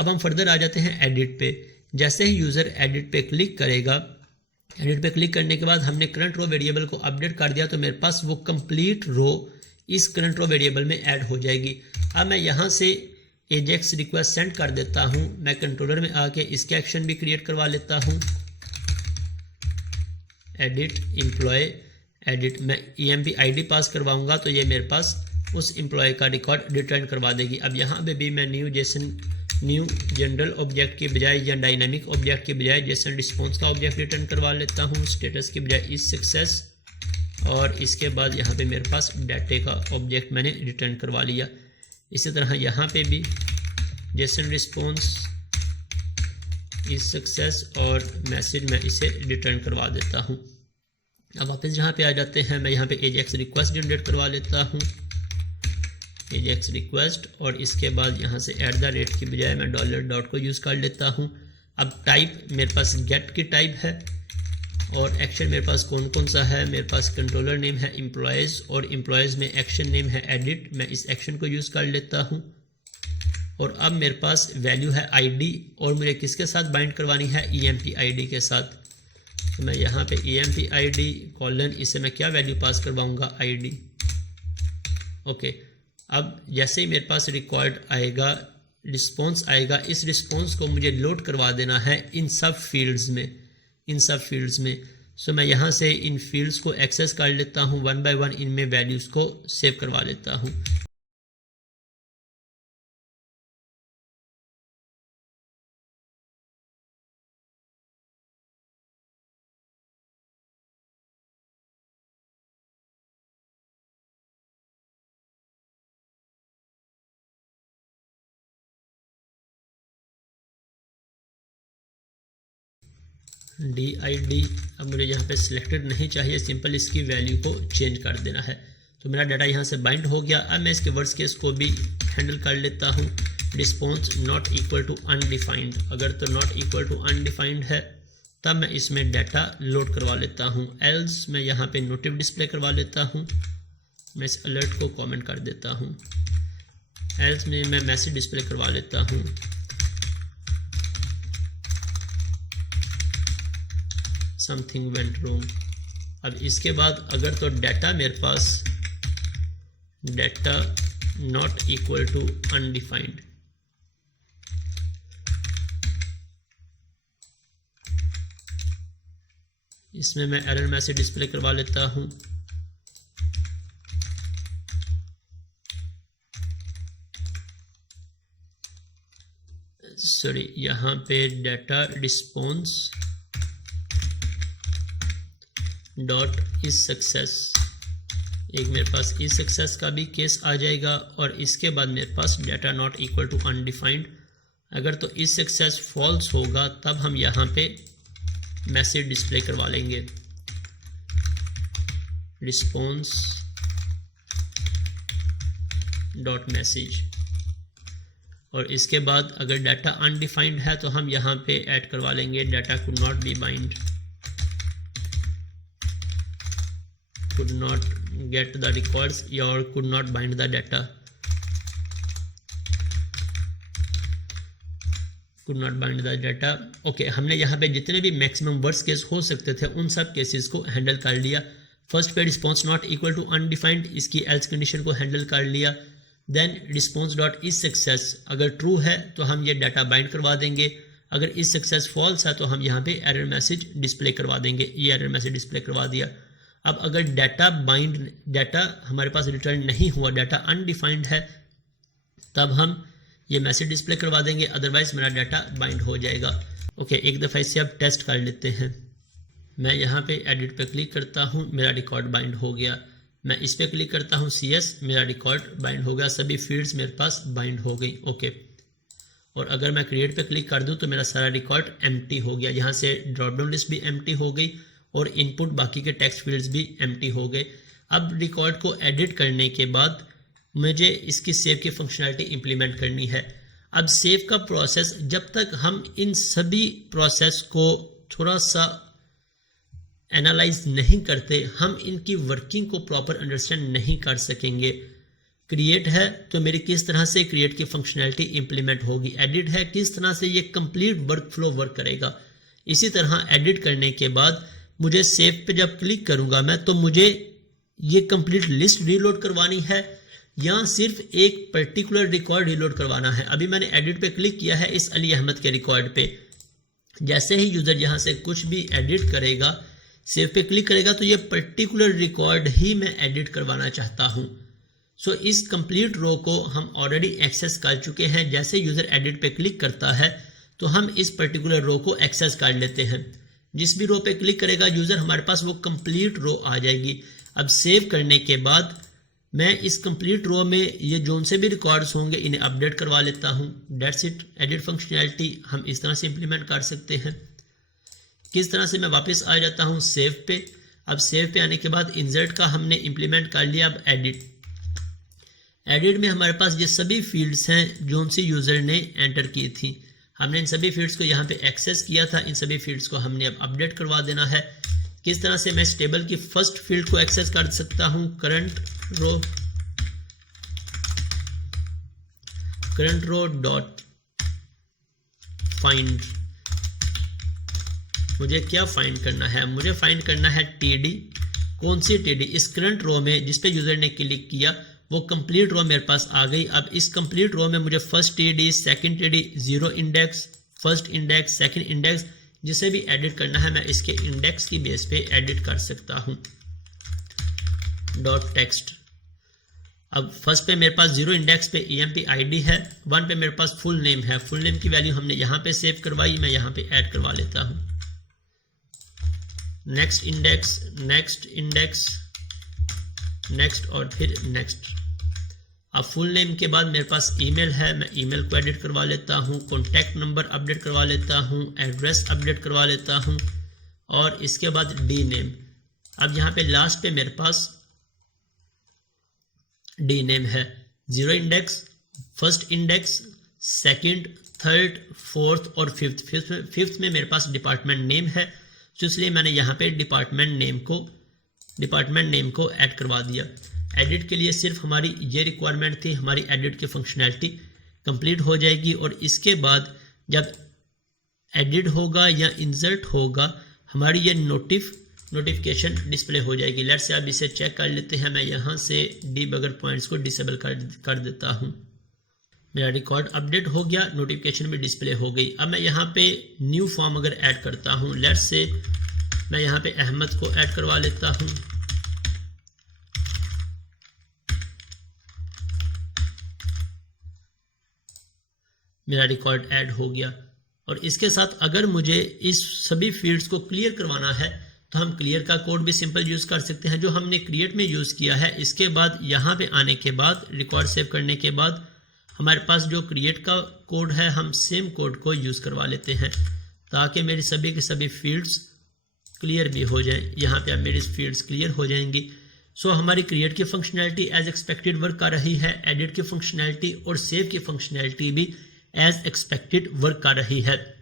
अब हम फर्दर आ जाते हैं एडिट पे। जैसे ही यूज़र एडिट पे क्लिक करेगा, एडिट पे क्लिक करने के बाद हमने करंट रो वेरिएबल को अपडेट कर दिया, तो मेरे पास वो कंप्लीट रो इस करंट रो वेरिएबल में ऐड हो जाएगी। अब मैं यहाँ से एजेक्स रिक्वेस्ट सेंड कर देता हूँ। मैं कंट्रोलर में आके इसके एक्शन भी क्रिएट करवा लेता हूँ, एडिट एम्प्लॉय एडिट। मैं EMP ID पास करवाऊंगा तो ये मेरे पास उस एम्प्लॉय का रिकॉर्ड रिटर्न करवा देगी। अब यहाँ पे भी मैं न्यू जनरल ऑब्जेक्ट के बजाय या डायनामिक ऑब्जेक्ट के बजाय जेसन रिस्पॉन्स का ऑब्जेक्ट रिटर्न करवा लेता हूँ, स्टेटस के बजाय इज सक्सेस, और इसके बाद यहाँ पे मेरे पास डाटे का ऑब्जेक्ट मैंने रिटर्न करवा लिया। इसी तरह यहाँ पे भी जेसन रिस्पॉन्स इज सक्सेस और मैसेज मैं इसे रिटर्न करवा देता हूँ। अब वापस यहाँ पे आ जाते हैं, मैं यहाँ पे एजेक्स रिक्वेस्ट जनरेट करवा लेता हूँ, एजेक्स रिक्वेस्ट, और इसके बाद यहाँ से @ की बजाय मैं $. को यूज़ कर लेता हूँ। अब टाइप मेरे पास गेट की टाइप है, और एक्शन मेरे पास कौन कौन सा है, मेरे पास कंट्रोलर नेम है एम्प्लॉयज़, और एम्प्लॉयज़ में एक्शन नेम है एडिट। मैं इस एक्शन को यूज़ कर लेता हूँ। और अब मेरे पास वैल्यू है ID, और मुझे किसके साथ बाइंड करवानी है, EMP ID के साथ। तो मैं यहाँ पे EMP ID कॉलन, इसे मैं क्या वैल्यू पास करवाऊँगा, ID। ओके, अब जैसे ही मेरे पास रिकॉर्ड आएगा, रिस्पॉन्स आएगा, इस रिस्पॉन्स को मुझे लोड करवा देना है इन सब फील्ड्स में, सो मैं यहाँ से इन फील्ड्स को एक्सेस कर लेता हूँ, 1 by 1 इनमें वैल्यूज़ को सेव करवा लेता हूँ। DID अब मुझे यहाँ पे सिलेक्टेड नहीं चाहिए, सिंपल इसकी वैल्यू को चेंज कर देना है। तो मेरा डाटा यहाँ से बाइंड हो गया। अब मैं इसके वर्ड्स केस को भी हैंडल कर लेता हूँ। Response not equal to undefined, अगर तो नॉट इक्वल टू अनडिफाइंड है तब मैं इसमें डाटा लोड करवा लेता हूँ। एल्स मैं यहाँ पे नोटिव डिस्प्ले करवा लेता हूँ। मैं इस अलर्ट को कमेंट कर देता हूँ। एल्स में मैं मैसेज डिस्प्ले करवा लेता हूँ। Something went wrong. अब इसके बाद अगर तो डाटा मेरे पास data not equal to undefined, इसमें मैं एरर मैसेज डिस्प्ले करवा लेता हूं। सॉरी, यहाँ पे data response dot is success, एक मेरे पास इज सक्सेस का भी केस आ जाएगा, और इसके बाद मेरे पास data not equal to undefined. अगर तो इज सक्सेस फॉल्स होगा तब हम यहाँ पे मैसेज डिस्प्ले करवा लेंगे, रिस्पॉन्स डॉट मैसेज। और इसके बाद अगर डाटा अनडिफाइंड है तो हम यहाँ पे ऐड करवा लेंगे data could not be bind, could not get the records or could not bind the data, could not bind the data। Okay, हमने यहाँ पे जितने भी मैक्सिमम वर्स्ट केस हो सकते थे उन सब केसेस को हैंडल कर लिया। फर्स्ट पे response not equal to undefined, इसकी एल्स कंडीशन को हैंडल कर लिया। Then response dot is success, अगर ट्रू है तो हम ये डाटा बाइंड करवा देंगे, अगर इज सक्सेस फॉल्स है तो हम यहाँ पे एरर मैसेज डिस्प्ले करवा देंगे। ये एरर मैसेज डिस्प्ले करवा दिया। अब अगर डाटा हमारे पास रिटर्न नहीं हुआ, डाटा अनडिफाइंड है, तब हम ये मैसेज डिस्प्ले करवा देंगे, अदरवाइज मेरा डाटा बाइंड हो जाएगा। ओके, एक दफ़ा इसे अब टेस्ट कर लेते हैं। मैं यहाँ पे एडिट पे क्लिक करता हूँ, मेरा रिकॉर्ड बाइंड हो गया। मैं इस पे क्लिक करता हूँ CS, मेरा रिकॉर्ड बाइंड हो गया, सभी फील्ड्स मेरे पास बाइंड हो गई। ओके, और अगर मैं क्रिएट पे क्लिक कर दूँ तो मेरा सारा रिकॉर्ड एम्प्टी हो गया। यहाँ से ड्रॉप डाउन लिस्ट भी एम्प्टी हो गई और इनपुट बाकी के टेक्स्ट फील्ड्स भी एम्प्टी हो गए। अब रिकॉर्ड को एडिट करने के बाद मुझे इसकी सेव की फंक्शनैलिटी इंप्लीमेंट करनी है। अब सेव का प्रोसेस, जब तक हम इन सभी प्रोसेस को थोड़ा सा एनालाइज नहीं करते, हम इनकी वर्किंग को प्रॉपर अंडरस्टैंड नहीं कर सकेंगे। क्रिएट है तो मेरी किस तरह से क्रिएट की फंक्शनैलिटी इंप्लीमेंट होगी, एडिट है किस तरह से ये कंप्लीट वर्क फ्लो वर्क करेगा। इसी तरह एडिट करने के बाद मुझे सेव पे जब क्लिक करूंगा मैं, तो मुझे ये कंप्लीट लिस्ट रीलोड करवानी है या सिर्फ एक पर्टिकुलर रिकॉर्ड रीलोड करवाना है। अभी मैंने एडिट पे क्लिक किया है इस अली अहमद के रिकॉर्ड पे। जैसे ही यूज़र यहाँ से कुछ भी एडिट करेगा, सेव पे क्लिक करेगा, तो ये पर्टिकुलर रिकॉर्ड ही मैं एडिट करवाना चाहता हूँ। सो इस कंप्लीट रो को हम ऑलरेडी एक्सेस कर चुके हैं। जैसे यूज़र एडिट पे क्लिक करता है तो हम इस पर्टिकुलर रो को एक्सेस कर लेते हैं। जिस भी रो पे क्लिक करेगा यूज़र, हमारे पास वो कंप्लीट रो आ जाएगी। अब सेव करने के बाद मैं इस कंप्लीट रो में ये जोन से भी रिकॉर्ड्स होंगे इन्हें अपडेट करवा लेता हूँ। That's it. एडिट फंक्शनैलिटी हम इस तरह से इंप्लीमेंट कर सकते हैं। किस तरह से मैं वापस आ जाता हूँ सेव पे। अब सेव पे आने के बाद इंसर्ट का हमने इंप्लीमेंट कर लिया। अब एडिट में हमारे पास ये सभी फील्ड्स हैं जो उनसे यूज़र ने एंटर की थी। हमने इन सभी फील्ड्स को यहाँ पे एक्सेस किया था। इन सभी फील्ड्स को हमने अब अपडेट करवा देना है। किस तरह से मैं इस टेबल की फर्स्ट फील्ड को एक्सेस कर सकता हूँ, करंट रो डॉट फाइंड। मुझे क्या फाइंड करना है, मुझे फाइंड करना है टीडी। कौन सी टीडी? इस करंट रो में जिस पे यूज़र ने क्लिक किया वो कंप्लीट रो मेरे पास आ गई। अब इस कंप्लीट रो में मुझे first TD, second TD, zero index, first index, second index, जिसे भी एडिट करना है मैं इसके इंडेक्स की बेस पे एडिट कर सकता हूँ। Dot text. अब फर्स्ट पे मेरे पास जीरो इंडेक्स पे EMP ID है, वन पे मेरे पास फुल नेम है। फुल नेम की वैल्यू हमने यहाँ पे सेव करवाई, मैं यहाँ पे ऐड करवा लेता हूँ। Next index, next index, next और फिर नेक्स्ट। अब फुल नेम के बाद मेरे पास ईमेल है, मैं ईमेल को एडिट करवा लेता हूँ। कॉन्टैक्ट नंबर अपडेट करवा लेता हूँ, एड्रेस अपडेट करवा लेता हूँ और इसके बाद डी नेम। अब यहाँ पे लास्ट पे मेरे पास डी नेम है। Zero index, first index, second, third, fourth और फिफ्थ में मेरे पास डिपार्टमेंट नेम है, तो इसलिए मैंने यहाँ पे डिपार्टमेंट नेम को ऐड करवा दिया। एडिट के लिए सिर्फ हमारी ये रिक्वायरमेंट थी, हमारी एडिट की फंक्शनैलिटी कंप्लीट हो जाएगी और इसके बाद जब एडिट होगा या इंसर्ट होगा हमारी ये नोटिफिकेशन डिस्प्ले हो जाएगी। लेट्स से अब इसे चेक कर लेते हैं। मैं यहाँ से डीबगर पॉइंट्स को डिसेबल कर देता हूँ। मेरा रिकॉर्ड अपडेट हो गया, नोटिफिकेशन भी डिस्प्ले हो गई। अब मैं यहाँ पे न्यू फॉर्म अगर ऐड करता हूँ, लेट्स से मैं यहाँ पे अहमद को ऐड करवा लेता हूँ। मेरा रिकॉर्ड ऐड हो गया और इसके साथ अगर मुझे इस सभी फील्ड्स को क्लियर करवाना है तो हम क्लियर का कोड भी सिंपल यूज़ कर सकते हैं जो हमने क्रिएट में यूज़ किया है। इसके बाद यहाँ पे आने के बाद रिकॉर्ड सेव करने के बाद हमारे पास जो क्रिएट का कोड है हम सेम कोड को यूज़ करवा लेते हैं ताकि मेरी सभी की सभी फील्ड्स क्लियर भी हो जाएं। यहाँ पे अब मेरी फील्ड्स क्लियर हो जाएंगी। सो हमारी क्रिएट की फंक्शनैलिटी एज एक्सपेक्टेड वर्क कर रही है, एडिट की फंक्शनैलिटी और सेव की फंक्शनैलिटी भी एज एक्सपेक्टेड वर्क कर रही है।